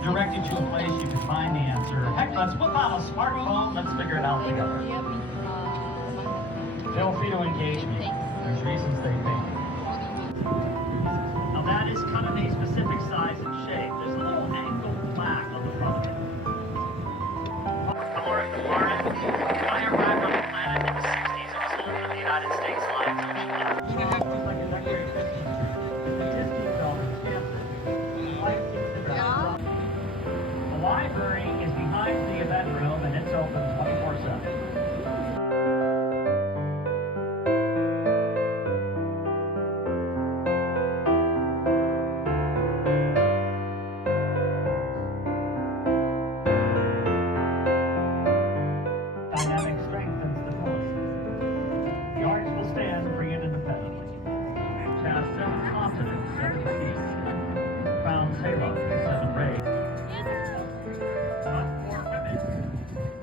Directed to a place you can find the answer. Heck, let's whip out a smartphone. Let's figure it out together. Feel free to engage me. There's reasons they think. Now that is cut of a specific size and shape. There's a little angled plaque on the front of it. Caloric component, giant rock on the planet in the 60s. It was home to the United States Lions Ocean Club. The library is behind the event room and it's open 24/7. Dynamic strengthens the force. The arch will stand free and independently. Cast 7 continents, 7 seas. Crowns halo, 7 rays. For women,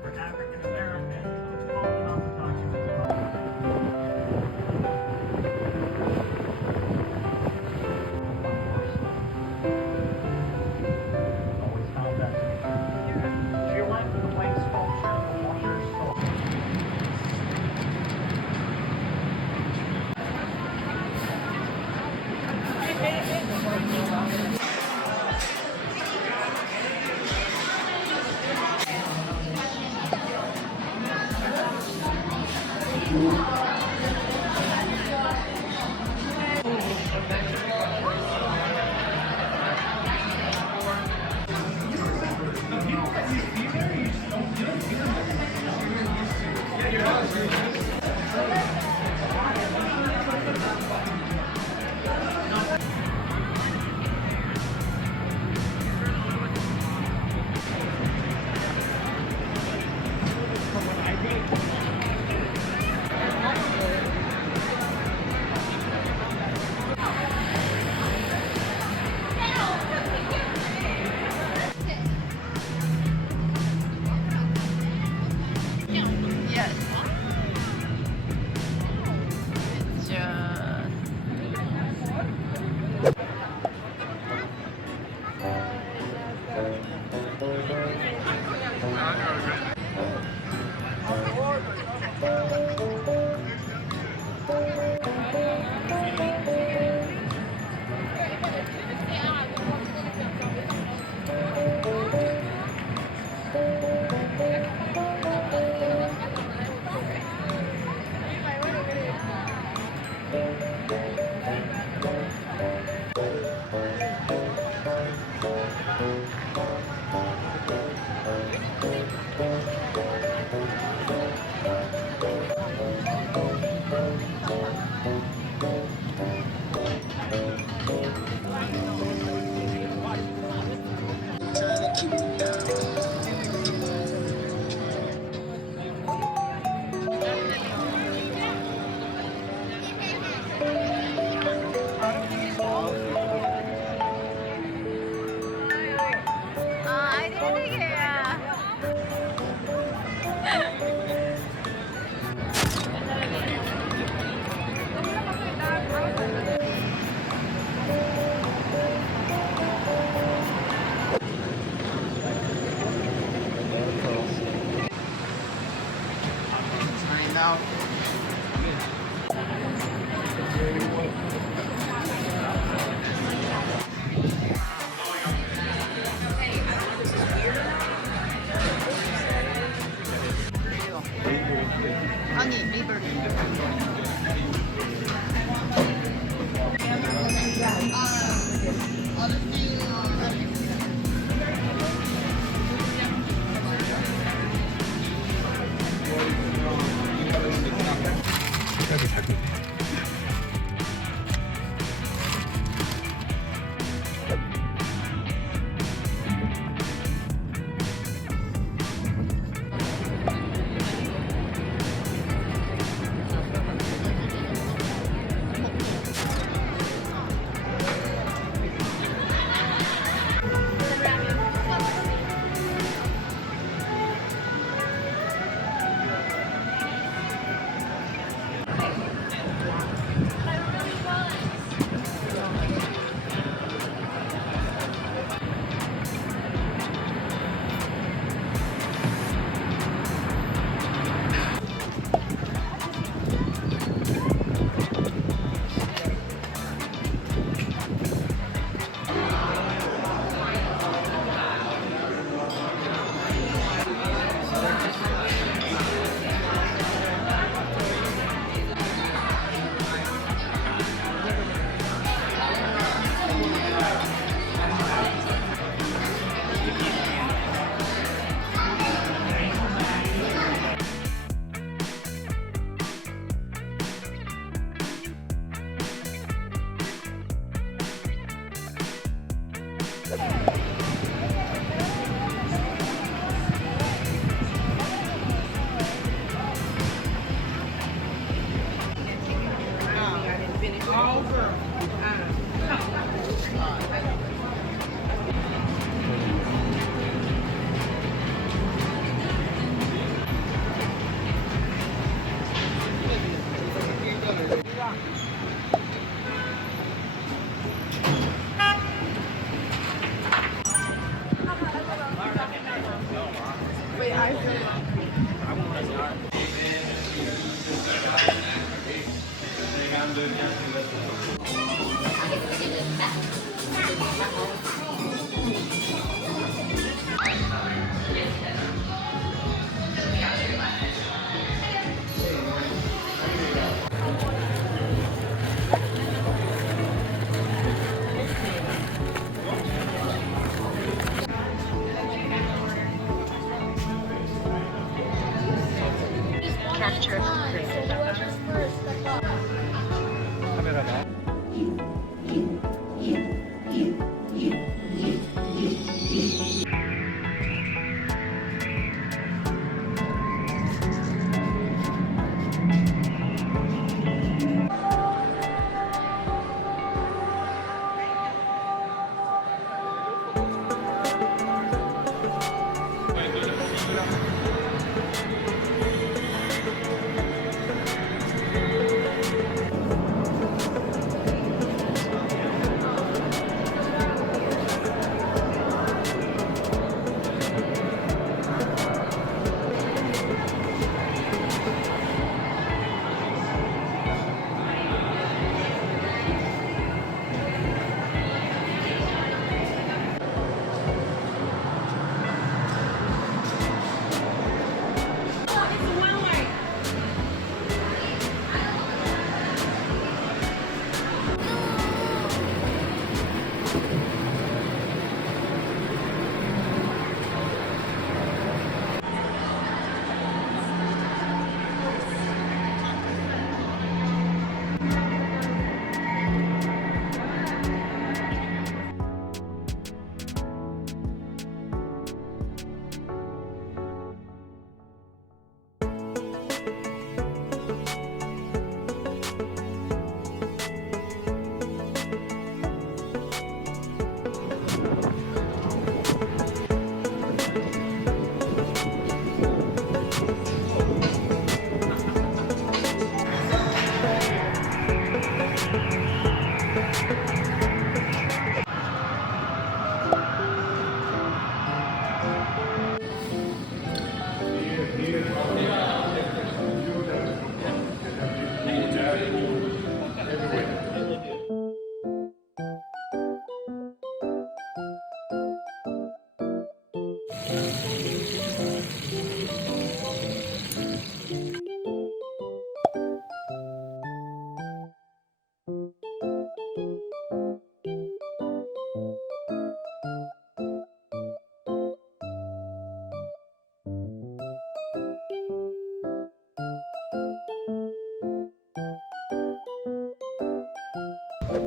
for African Americans, falling off the document. Always found that to be true. To your left of the white sculpture, the washer's soul. now. 아니, 리블. 색깔이 자기. Capture screen. 카메라가. Take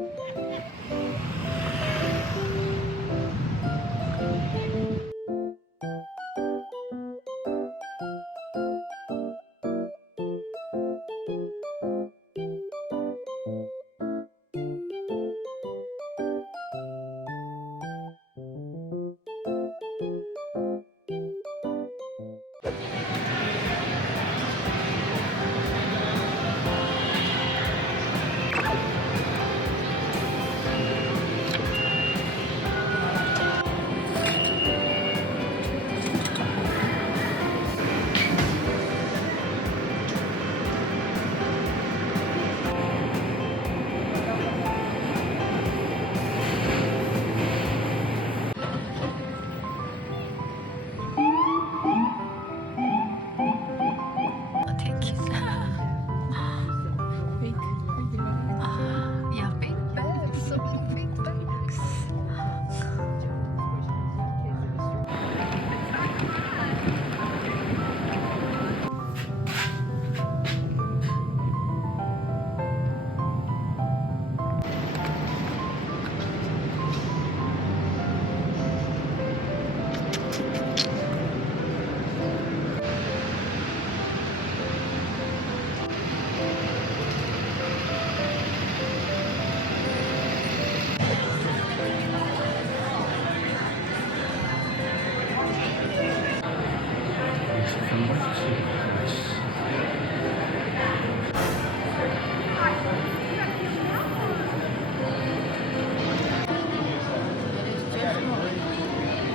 it. Yeah, big bags. So big bags.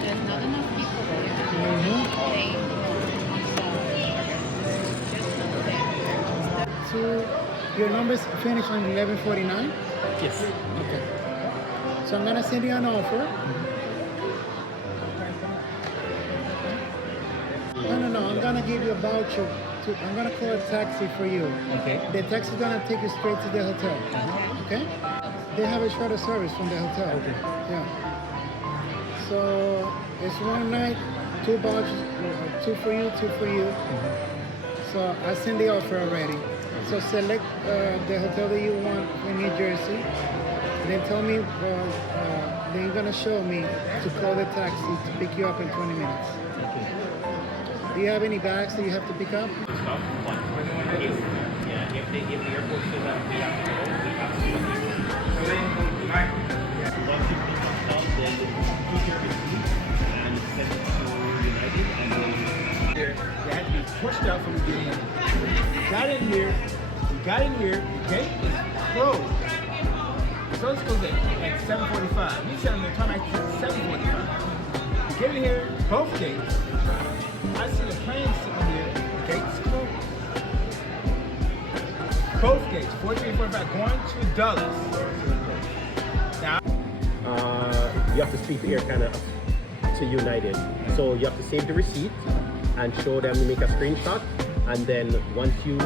There's not enough people So your numbers finish on 11:49. Yes. Okay. So I'm gonna send you an offer. No. I'm gonna give you a voucher. I'm gonna call a taxi for you. Okay. The taxi is gonna take you straight to the hotel. Okay? They have a shuttle service from the hotel. Okay. Yeah. So it's one night, two vouchers, two for you, two for you. So I sent the offer already. So select the hotel that you want in New Jersey. Then tell me, then you're gonna show me to call the taxi to pick you up in 20 minutes. Okay. Do you have any bags that you have to pick up? If the airport says that we have to go, we have to go. Once you pick us up, then you keep your receipt and send it to United, and then They had to be pushed out from the beginning. Got in here, we got in here, the gate is closed. So this goes at 7:45. We said on the time at 7:45. We get in here, both gates. I see the plane sitting here, the gates closed. Both gates, 43 and 45, going to Dulles. Now, you have to speak to Air Canada to United. So you have to save the receipt and show them, make a screenshot, and then once you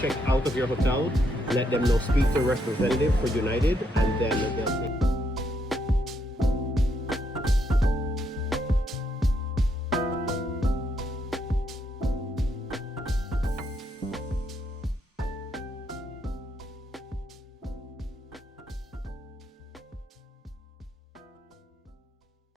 check out of your hotel, let them know, speak to a representative for United, and then they'll take